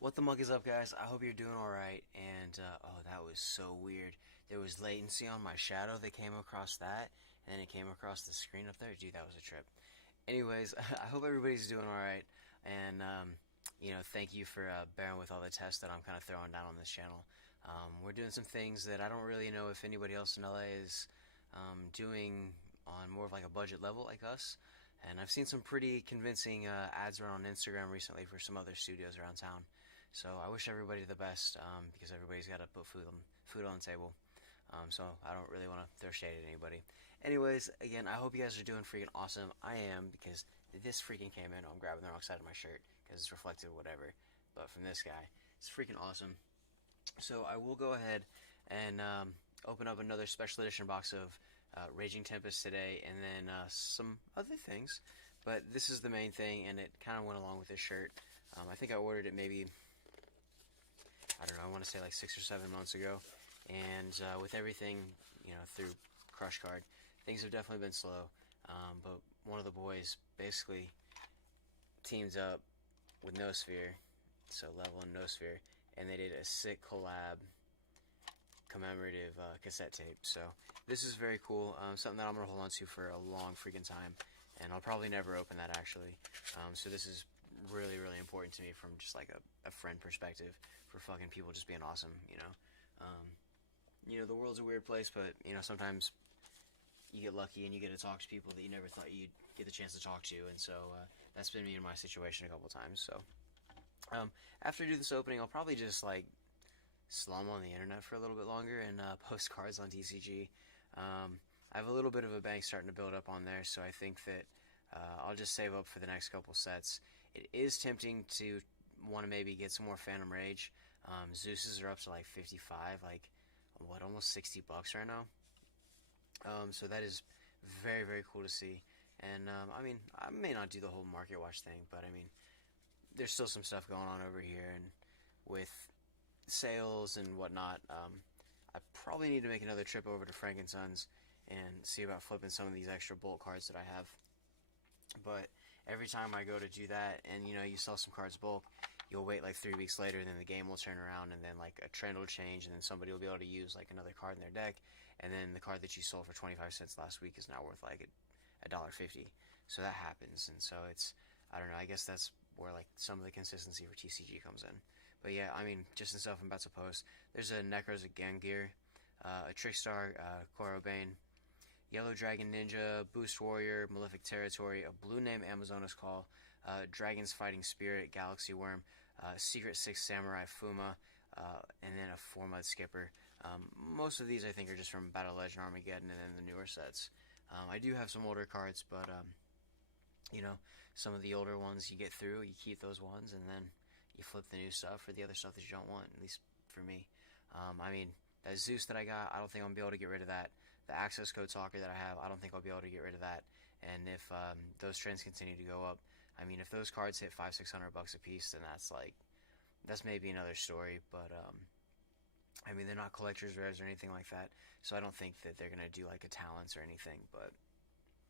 What the mug is up, guys? I hope you're doing alright. And, oh, that was so weird. There was latency on my shadow that came across that, and then it came across the screen up there. Dude, that was a trip. Anyways, I hope everybody's doing alright. And, thank you for bearing with all the tests that I'm kind of throwing down on this channel. We're doing some things that I don't really know if anybody else in LA is doing on more of like a budget level like us. And I've seen some pretty convincing ads around on Instagram recently for some other studios around town. So I wish everybody the best because everybody's got to put food on the table. So I don't really want to throw shade at anybody. Anyways, again, I hope you guys are doing freaking awesome. I am because this freaking came in. I'm grabbing the wrong side of my shirt because it's reflective, whatever. But from this guy, it's freaking awesome. So I will go ahead and open up another special edition box of Raging Tempest today, and then some other things. But this is the main thing, and it kind of went along with this shirt. I think I ordered it maybe, I don't know, I want to say like 6 or 7 months ago. And with everything, through Crush Card, things have definitely been slow. But one of the boys basically teams up with Nosphere, so Level and Nosphere, and they did a sick collab commemorative cassette tape. So this is very cool. Something that I'm gonna hold on to for a long freaking time, and I'll probably never open that actually. So this is really, really important to me from just like a friend perspective, for fucking people just being awesome. The world's a weird place, but sometimes you get lucky and you get to talk to people that you never thought you'd get the chance to talk to, and so that's been me in my situation a couple times. So after I do this opening, I'll probably just like slum on the internet for a little bit longer and post cards on TCG. I have a little bit of a bank starting to build up on there, so I think that I'll just save up for the next couple sets. It is tempting to want to maybe get some more Phantom Rage. Zeus's are up to like 55, like what, almost $60 right now. So that is very, very cool to see. And I may not do the whole market watch thing, but I mean, there's still some stuff going on over here, and with sales and whatnot, I probably need to make another trip over to Frank and Sons and see about flipping some of these extra bulk cards that I have. But every time I go to do that, and you sell some cards bulk, you'll wait like 3 weeks later, and then the game will turn around, and then like a trend will change, and then somebody will be able to use like another card in their deck, and then the card that you sold for 25 cents last week is now worth like $1.50. So that happens, and so it's, I don't know, I guess that's where like some of the consistency for TCG comes in. But yeah, I mean, just the stuff I'm about to post. There's a Necros Gangir, a Trickstar, Korobane, Yellow Dragon Ninja, Boost Warrior, Malefic Territory, a Blue Name Amazonas Call, Dragon's Fighting Spirit, Galaxy Worm, Secret Six Samurai Fuma, and then a 4-Mud Skipper. Most of these I think are just from Battle Legend Armageddon and then the newer sets. I do have some older cards, but some of the older ones you get through, you keep those ones, and then you flip the new stuff for the other stuff that you don't want, at least for me. That Zeus that I got, I don't think I'm going to be able to get rid of that. The access code talker that I have, I don't think I'll be able to get rid of that. And if those trends continue to go up, I mean, if those cards hit $500-600 a piece, then that's maybe another story. But they're not collector's rares or anything like that, so I don't think that they're going to do like a talents or anything. But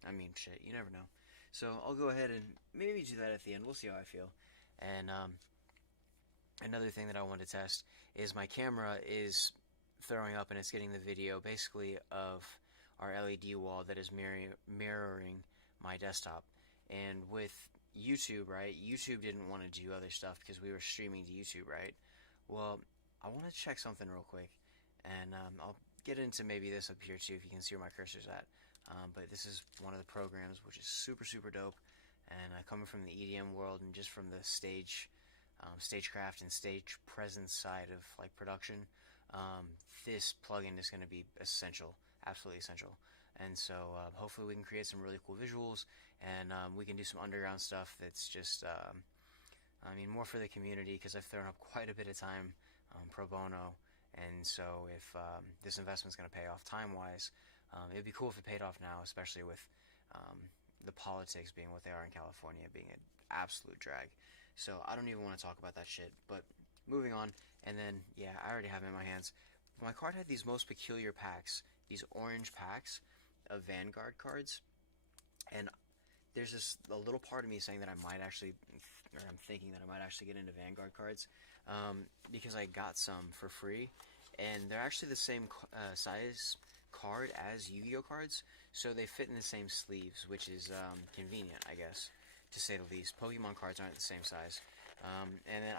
I mean, shit, you never know. So I'll go ahead and maybe do that at the end. We'll see how I feel. And another thing that I want to test is my camera is throwing up, and it's getting the video basically of our LED wall that is mirroring my desktop. And with YouTube, right? YouTube didn't want to do other stuff because we were streaming to YouTube, right? Well, I want to check something real quick, and I'll get into maybe this up here too if you can see where my cursor's at. But this is one of the programs which is super, super dope, and coming from the EDM world and just from the stagecraft and stage presence side of like production, this plugin is going to be essential, absolutely essential. And so hopefully we can create some really cool visuals, and we can do some underground stuff that's just more for the community, because I've thrown up quite a bit of time pro bono, and so if this investment's going to pay off time-wise, it'd be cool if it paid off now, especially with the politics being what they are in California, being an absolute drag. So I don't even want to talk about that shit, but moving on. And then, yeah, I already have it in my hands. My card had these most peculiar packs, these orange packs of Vanguard cards, and there's a little part of me saying that I might actually or I'm thinking that I might actually get into Vanguard cards, because I got some for free, and they're actually the same size card as Yu-Gi-Oh cards, so they fit in the same sleeves, which is convenient, I guess, to say the least. Pokemon cards aren't the same size, and then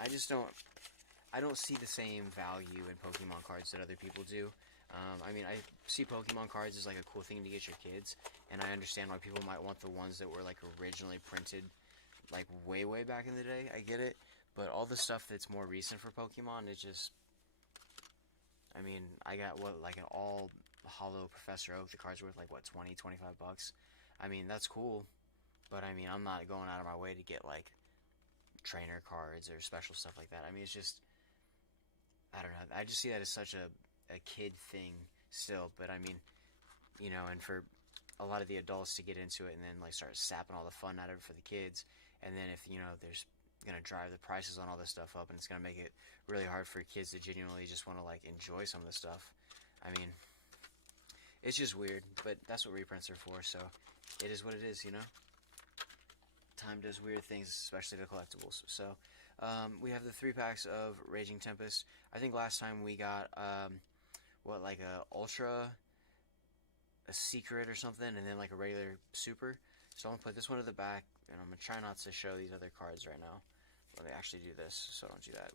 I don't see the same value in Pokemon cards that other people do. I mean, I see Pokemon cards as like a cool thing to get your kids, and I understand why people might want the ones that were like originally printed like way back in the day. I get it, but all the stuff that's more recent for Pokemon, it just, I mean, I got what, like an all hollow Professor Oak. The cards worth like what, 20, 25 bucks. I mean, that's cool, but I mean, I'm not going out of my way to get like trainer cards or special stuff like that. I mean, it's just, I don't know. I just see that as such a kid thing still, but I mean, you know, and for a lot of the adults to get into it and then like start sapping all the fun out of it for the kids, and then if, you know, there's gonna drive the prices on all this stuff up, and it's gonna make it really hard for kids to genuinely just want to like enjoy some of the stuff. I mean, it's just weird, but that's what reprints are for, so it is what it is, you know? Time does weird things, especially to collectibles. So, we have the 3 packs of Raging Tempest. I think last time we got, what, like a Ultra, a Secret or something, and then like a regular Super. So I'm going to put this one to the back, and I'm going to try not to show these other cards right now. Let me actually do this, so I don't do that.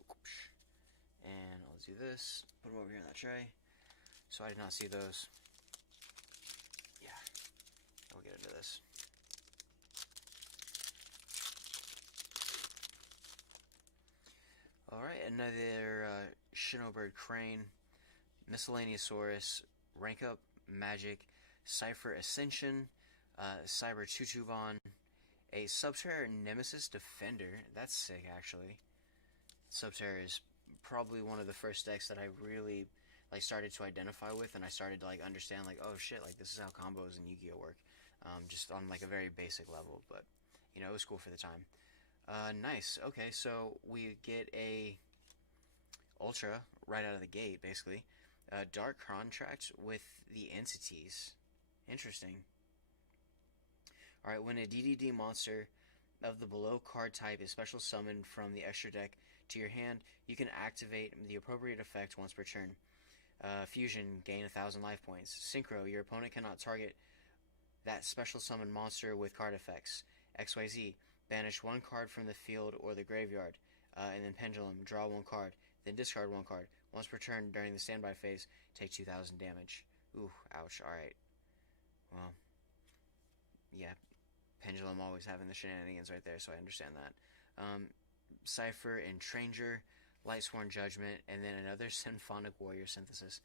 And I'll do this, put them over here in that tray. So I did not see those. Yeah, I'll get into this. Alright, another Shinobird Crane, Miscellaneousaurus, Rank Up Magic, Cypher Ascension, Cyber Tutubon, a Subterra Nemesis Defender. That's sick, actually. Subterra is probably one of the first decks that I really like started to identify with, and I started to like understand like, oh shit, like this is how combos in Yu-Gi-Oh work, just on like a very basic level. But you know, it was cool for the time. Nice. Okay, so we get a Ultra right out of the gate, basically. Dark Contract with the Entities. Interesting. Alright, when a DDD monster of the below card type is special summoned from the extra deck to your hand, you can activate the appropriate effect once per turn. Fusion, gain 1,000 life points. Synchro, your opponent cannot target that special summon monster with card effects. XYZ, banish 1 card from the field or the graveyard. And then Pendulum, draw 1 card, then discard 1 card. Once per turn during the standby phase, take 2,000 damage. Ooh, ouch, alright. Well, yeah, Pendulum always having the shenanigans right there, so I understand that. Cypher and Tranger, Lightsworn Judgment, and then another Symphonic Warrior Synthesis.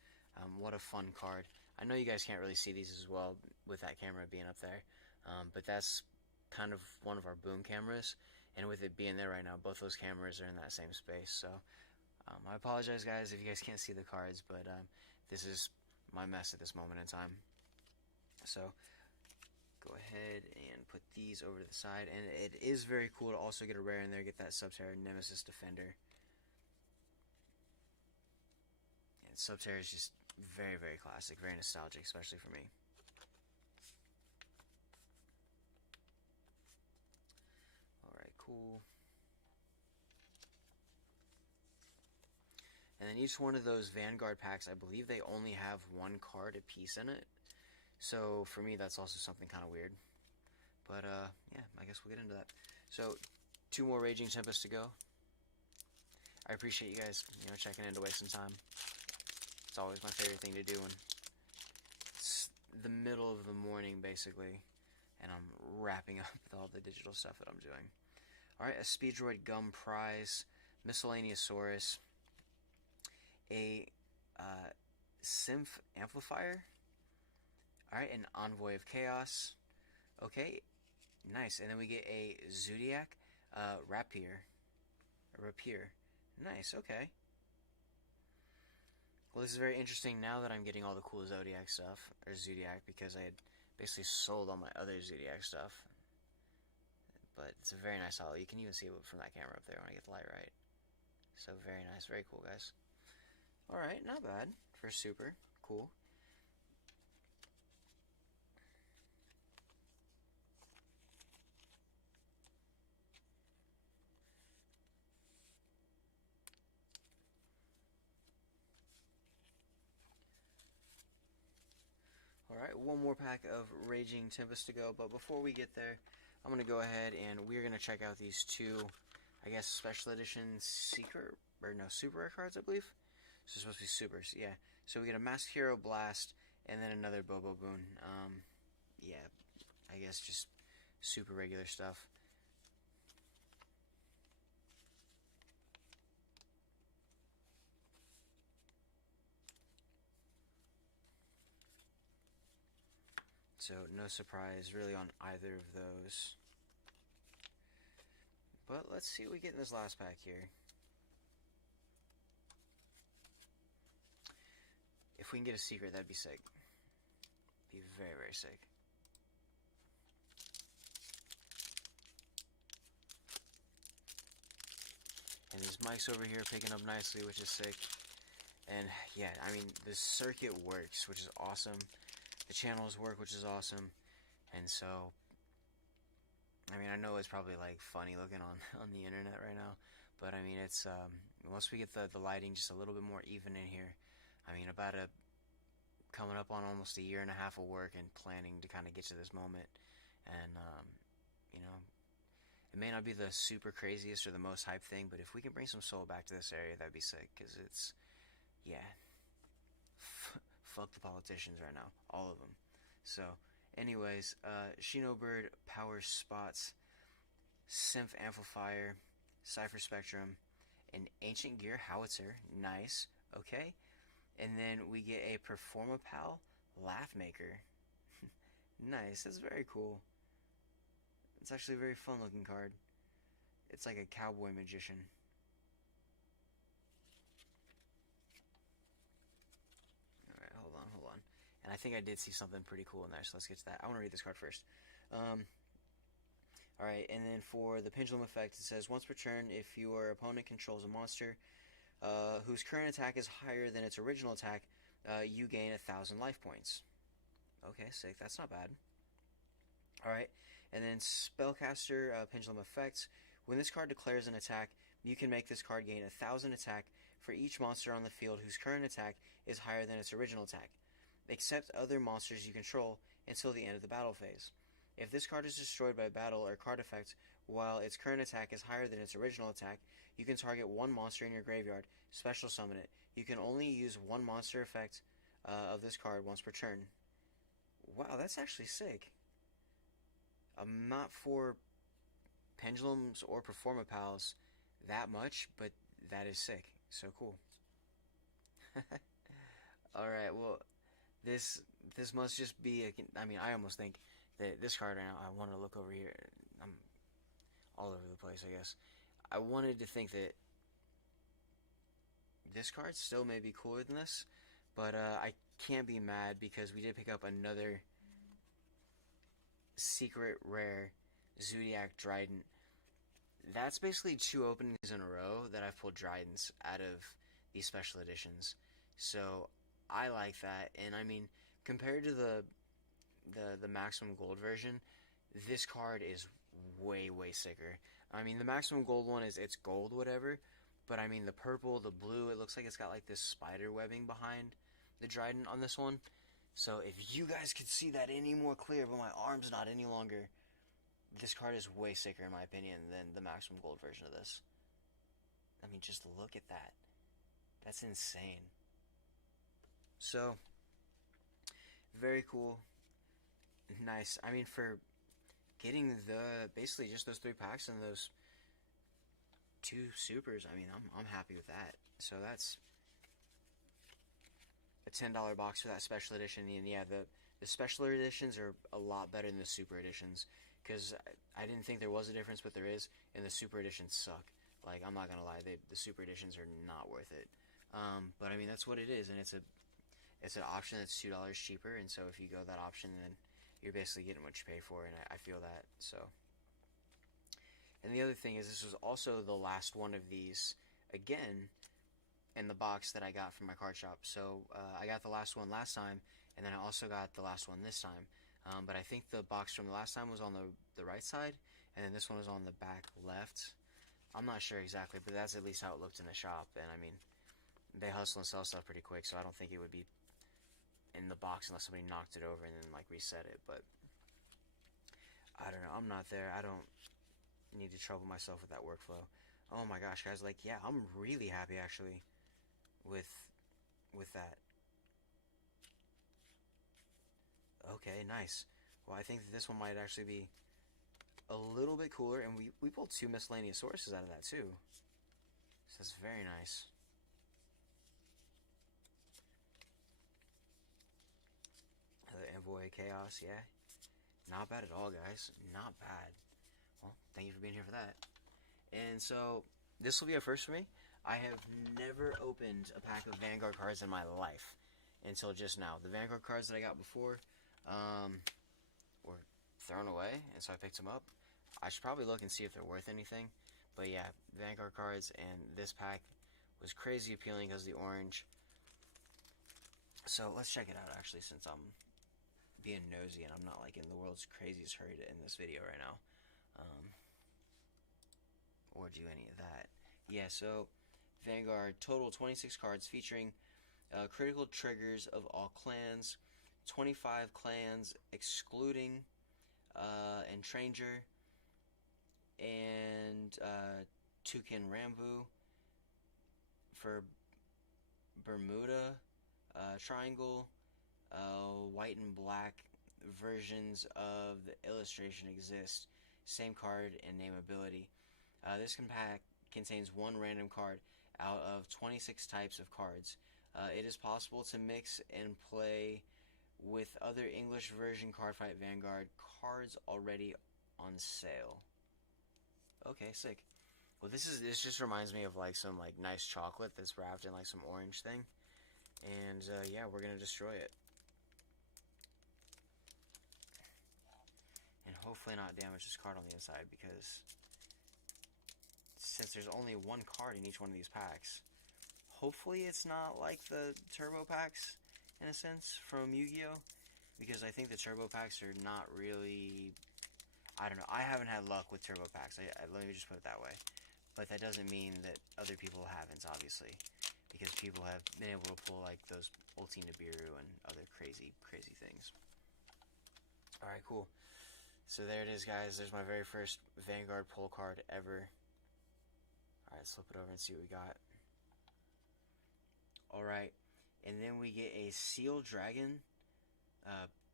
What a fun card. I know you guys can't really see these as well with that camera being up there, but that's kind of one of our boom cameras, and with it being there right now, both those cameras are in that same space, so I apologize, guys, if you guys can't see the cards, but this is my mess at this moment in time. So go ahead and put these over to the side, and it is very cool to also get a rare in there, get that Subterra Nemesis Defender. And Subterra is just very classic, very nostalgic, especially for me. Alright, cool. And then each one of those Vanguard packs, I believe they only have 1 card a piece in it. So for me, that's also something kind of weird. But yeah, I guess we'll get into that. So 2 more Raging Tempest to go. I appreciate you guys, you know, checking in to waste some time. It's always my favorite thing to do when it's the middle of the morning, basically, and I'm wrapping up with all the digital stuff that I'm doing. Alright, a Speedroid Gum Prize, Miscellaneousaurus, a Symph Amplifier, alright, an Envoy of Chaos, okay, nice, and then we get a Zodiac Rapier, nice, okay. Well, this is very interesting now that I'm getting all the cool Zodiac stuff, or Zodiac, because I had basically sold all my other Zodiac stuff. But it's a very nice holo. You can even see it from that camera up there when I get the light right. So very nice, very cool, guys. Alright, not bad for super. Cool. one more pack of Raging Tempest to go, but before we get there, I'm going to go ahead and we're going to check out these two, I guess, special edition secret, or no, super rare cards, I believe. So it's supposed to be supers, yeah. So we get a Masked Hero Blast, and then another Bobo Boon. Yeah, I guess just super regular stuff. So no surprise really on either of those. But let's see what we get in this last pack here. If we can get a secret, that'd be sick. Be very, very sick. And these mics over here picking up nicely, which is sick. And yeah, I mean, the circuit works, which is awesome. The channels work, which is awesome. And so, I mean, I know it's probably like funny looking on the internet right now, but I mean, it's once we get the lighting just a little bit more even in here, I mean, coming up on almost a year and a half of work and planning to kind of get to this moment. And you know, it may not be the super craziest or the most hype thing, but if we can bring some soul back to this area, that'd be sick. Because it's, yeah, fuck the politicians right now, all of them. So, anyways, Shinobird, Power Spots, Synth Amplifier, Cypher Spectrum, an Ancient Gear Howitzer, nice, okay. And then we get a Performapal Laugh Maker. Nice, that's very cool. It's actually a very fun looking card. It's like a cowboy magician. Alright, hold on. And I think I did see something pretty cool in there, so let's get to that. I want to read this card first. Alright, and then for the Pendulum effect, it says, once per turn, if your opponent controls a monster whose current attack is higher than its original attack, you gain 1,000 life points. Okay, sick. That's not bad. Alright, and then Spellcaster Pendulum Effects. When this card declares an attack, you can make this card gain 1,000 attack for each monster on the field whose current attack is higher than its original attack, except other monsters you control until the end of the battle phase. If this card is destroyed by battle or card effect while its current attack is higher than its original attack, you can target one monster in your graveyard, special summon it. You can only use one monster effect of this card once per turn. Wow, that's actually sick. I'm not for pendulums or Performapals that much, but that is sick. So cool. Alright, well, this must just be I mean, I almost think that this card right now, I want to look over here. I'm all over the place, I guess. I wanted to think that this card still may be cooler than this, but I can't be mad because we did pick up another secret rare Zodiac Trident. That's basically 2 openings in a row that I've pulled Tridents out of these special editions. So I like that, and I mean, compared to the maximum gold version, this card is way sicker. I mean, the maximum gold one it's gold whatever, but I mean the purple, the blue, it looks like it's got like this spider webbing behind the Trident on this one. So if you guys could see that any more clear, but my arm's not any longer, this card is way sicker in my opinion than the maximum gold version of this. I mean, just look at that. That's insane. So, very cool. Nice. I mean, for getting basically just those 3 packs and those 2 supers, I mean, I'm happy with that. So that's a $10 box for that special edition. And yeah, the special editions are a lot better than the super editions, because I didn't think there was a difference, but there is, and the super editions suck. Like, I'm not gonna lie, the super editions are not worth it. But I mean, that's what it is, and it's an option that's $2 cheaper, and so if you go that option, then you're basically getting what you pay for, and I feel that. So, and the other thing is, this was also the last one of these again in the box that I got from my card shop. So I got the last one last time, and then I also got the last one this time. But I think the box from the last time was on the right side, and then this one was on the back left. I'm not sure exactly, but that's at least how it looked in the shop. And I mean, they hustle and sell stuff pretty quick, so I don't think it would be in the box unless somebody knocked it over and then like reset it. But I don't know. I'm not there. I don't need to trouble myself with that workflow. Oh my gosh, guys! Like, yeah, I'm really happy actually with that. Okay, nice. Well, I think that this one might actually be a little bit cooler, and we pulled 2 miscellaneous sources out of that too. So that's very nice. Envoy Chaos, yeah. Not bad at all, guys. Not bad. Well, thank you for being here for that. And so, this will be a first for me. I have never opened a pack of Vanguard cards in my life until just now. The Vanguard cards that I got before were thrown away, and so I picked them up. I should probably look and see if they're worth anything. But yeah, Vanguard cards, and this pack was crazy appealing because of the orange. So let's check it out, actually, since I'm being nosy and I'm not like in the world's craziest hurry to end this video right now. Or do any of that. Yeah, so Vanguard, total 26 cards featuring critical triggers of all clans, 25 clans excluding Entranger, and Toucan Rambu for Bermuda Triangle. White and black versions of the illustration exist. Same card and name ability. This pack contains 1 random card out of 26 types of cards. It is possible to mix and play with other English version Cardfight Vanguard cards already on sale. Okay, sick. Well, this just reminds me of like some like nice chocolate that's wrapped in like some orange thing. And yeah, we're gonna destroy it. And hopefully not damage this card on the inside, because since there's only 1 card in each one of these packs, hopefully it's not like the turbo packs in a sense from Yu-Gi-Oh, because I think the turbo packs are not really, I don't know, I haven't had luck with turbo packs, let me just put it that way. But that doesn't mean that other people haven't, obviously, because people have been able to pull like those Ulti Nibiru and other crazy things. Alright, cool. So there it is, guys. There's my very first Vanguard pull card ever. Alright, let's flip it over and see what we got. Alright, and then we get a Seal Dragon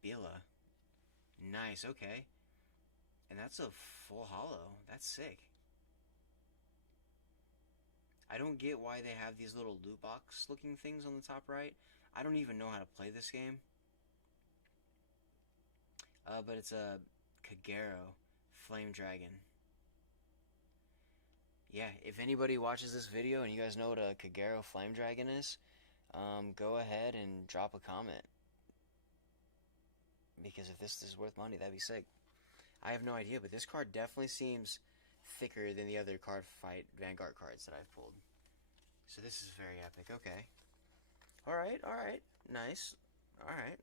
Bila. Nice, okay. And that's a full holo. That's sick. I don't get why they have these little loot box looking things on the top right. I don't even know how to play this game. But it's a Kagero Flame Dragon. Yeah, if anybody watches this video and you guys know what a Kagero Flame Dragon is, go ahead and drop a comment. Because if this is worth money, that'd be sick. I have no idea, but this card definitely seems thicker than the other card fight Vanguard cards that I've pulled. So this is very epic. Okay. Alright, alright. Nice. Alright.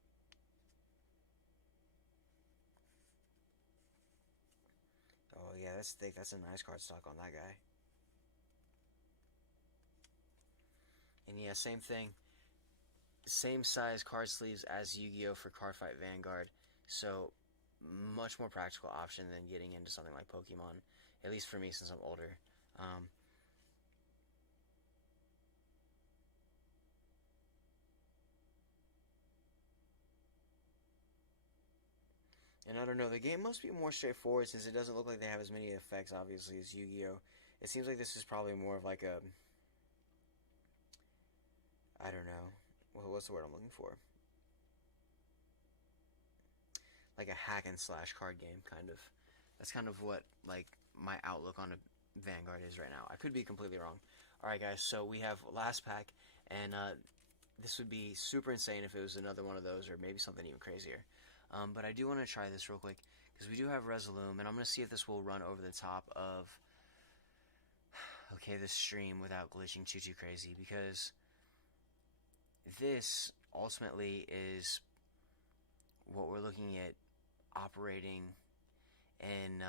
Oh yeah, that's thick. That's a nice card stock on that guy. And yeah, same thing. Same size card sleeves as Yu-Gi-Oh for Cardfight Vanguard. So much more practical option than getting into something like Pokemon. At least for me, since I'm older. And I don't know, the game must be more straightforward since it doesn't look like they have as many effects, obviously, as Yu-Gi-Oh! It seems like this is probably more of like a, I don't know, what's the word I'm looking for? Like a hack and slash card game, kind of. That's kind of what, like, my outlook on a Vanguard is right now. I could be completely wrong. Alright guys, so we have last pack, and this would be super insane if it was another one of those, or maybe something even crazier. But I do want to try this real quick, because we do have Resolume, and I'm going to see if this will run over the top of, okay, this stream without glitching too crazy, because this ultimately is what we're looking at operating and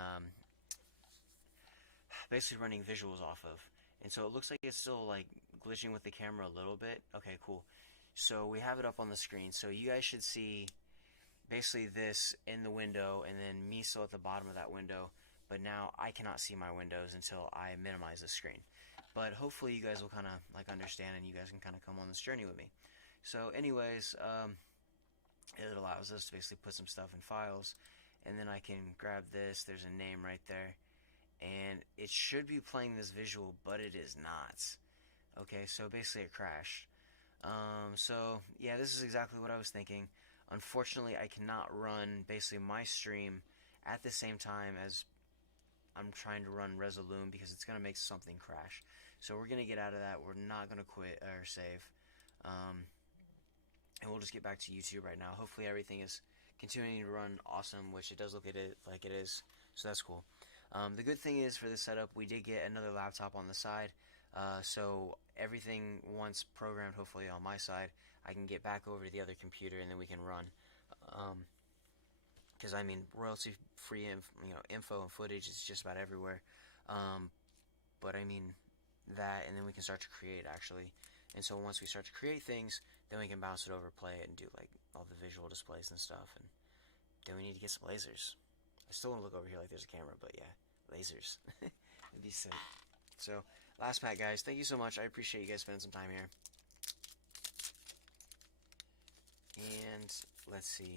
basically running visuals off of. And so it looks like it's still like glitching with the camera a little bit. Okay, cool. So we have it up on the screen. So you guys should see basically this in the window, and then me still at the bottom of that window. But now I cannot see my windows until I minimize the screen. But hopefully you guys will kind of like understand, and you guys can kind of come on this journey with me. So anyways, it allows us to basically put some stuff in files, and then I can grab this. There's a name right there, and it should be playing this visual, but it is not. Okay, so basically it crashed. So yeah, this is exactly what I was thinking. Unfortunately, I cannot run basically my stream at the same time as I'm trying to run Resolume, because it's going to make something crash. So we're going to get out of that. We're not going to quit or save. And we'll just get back to YouTube right now. Hopefully everything is continuing to run awesome, which it does look like it is. So that's cool. The good thing is for this setup, we did get another laptop on the side. So everything once programmed, hopefully on my side, I can get back over to the other computer, and then we can run. Because I mean, royalty-free, info and footage is just about everywhere. But I mean that, and then we can start to create actually. And so once we start to create things, then we can bounce it over, play it, and do like all the visual displays and stuff. And then we need to get some lasers. I still want to look over here like there's a camera, but yeah, lasers. It'd be sick. So, last pack, guys. Thank you so much. I appreciate you guys spending some time here. And let's see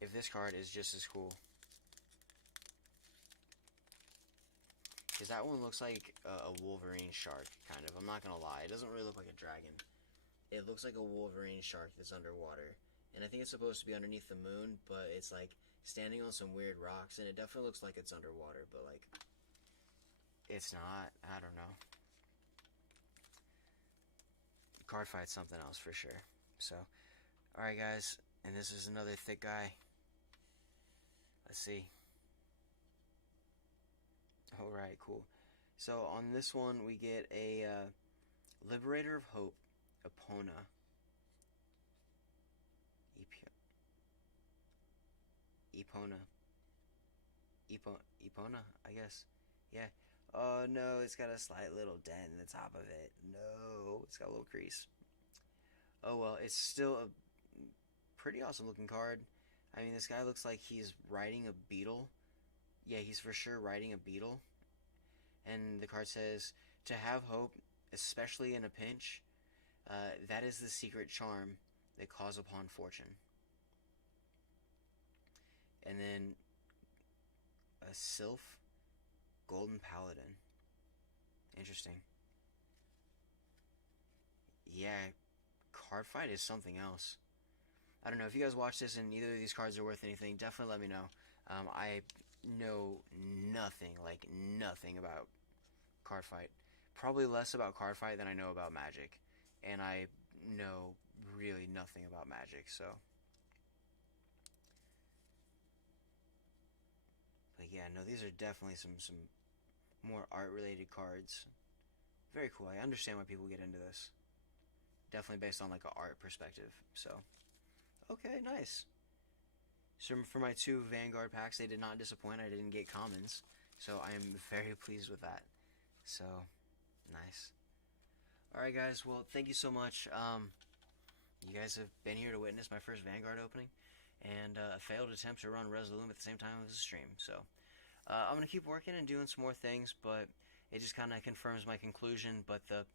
if this card is just as cool. Because that one looks like a Wolverine shark, kind of. I'm not going to lie. It doesn't really look like a dragon. It looks like a Wolverine shark that's underwater. And I think it's supposed to be underneath the moon, but it's like standing on some weird rocks, and it definitely looks like it's underwater, but like it's not. I don't know. Card fight's something else for sure. So, alright guys, and this is another thick guy. Let's see. Alright, cool. So on this one we get a Liberator of Hope, Epona. Epona, I guess. Yeah. Oh no, it's got a slight little dent in the top of it. No, it's got a little crease. Oh well, it's still a pretty awesome looking card. I mean, this guy looks like he's riding a beetle. Yeah, he's for sure riding a beetle. And the card says, to have hope, especially in a pinch, that is the secret charm that calls upon fortune. And then a Sylph Golden Paladin. Interesting. Yeah, card fight is something else. I don't know if you guys watch this and either of these cards are worth anything. Definitely let me know. I know nothing, like nothing about card fight. Probably less about card fight than I know about Magic, and I know really nothing about Magic. So, but yeah, no, these are definitely some more art related cards. Very cool. I understand why people get into this. Definitely based on like an art perspective. So, okay, nice. So for my 2 Vanguard packs, they did not disappoint. I didn't get commons, so I am very pleased with that. So, nice. Alright guys, well, thank you so much. You guys have been here to witness my first Vanguard opening, and a failed attempt to run Resolume at the same time as the stream. So, I'm going to keep working and doing some more things, but it just kind of confirms my conclusion. But the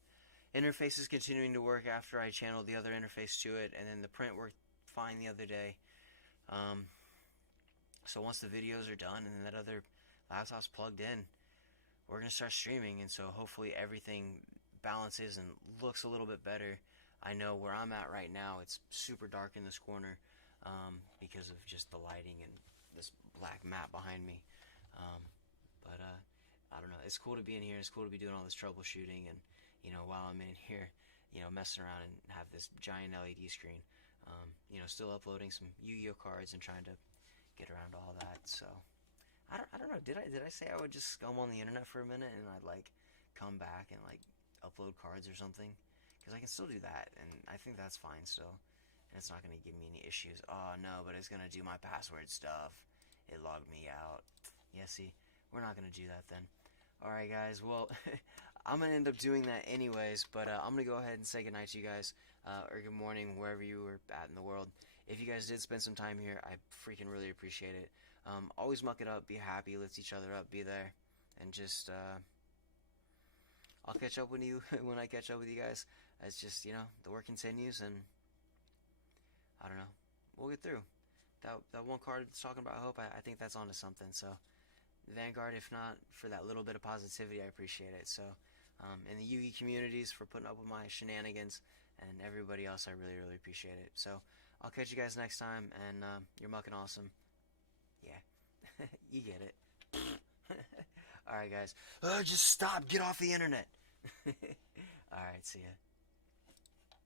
interface is continuing to work after I channeled the other interface to it, and then the print worked fine the other day. So once the videos are done and that other laptop's plugged in, we're going to start streaming, and so hopefully everything balances and looks a little bit better. I know where I'm at right now, it's super dark in this corner because of just the lighting and this black mat behind me. But I don't know, it's cool to be in here, it's cool to be doing all this troubleshooting, and while I'm in here, messing around and have this giant LED screen. Still uploading some Yu-Gi-Oh cards and trying to get around to all that. So I don't know. Did I say I would just scum on the internet for a minute and I'd like come back and like upload cards or something? Because I can still do that, and I think that's fine still, and it's not gonna give me any issues. Oh no, but it's gonna do my password stuff. It logged me out. Yeah, see, we're not gonna do that then. Alright guys, well, I'm gonna end up doing that anyways, but I'm gonna go ahead and say goodnight to you guys, or good morning wherever you are at in the world. If you guys did spend some time here, I freaking really appreciate it. Always muck it up, be happy, lift each other up, be there, and just I'll catch up with you when I catch up with you guys. It's just the work continues, and I don't know, we'll get through. That one card that's talking about hope, I think that's onto something. So Vanguard, if not for that little bit of positivity, I appreciate it. So, and the Yugi communities for putting up with my shenanigans, and everybody else, I really, really appreciate it. So, I'll catch you guys next time, and you're mucking awesome. Yeah, you get it. Alright, guys. Just stop. Get off the internet. Alright, see ya.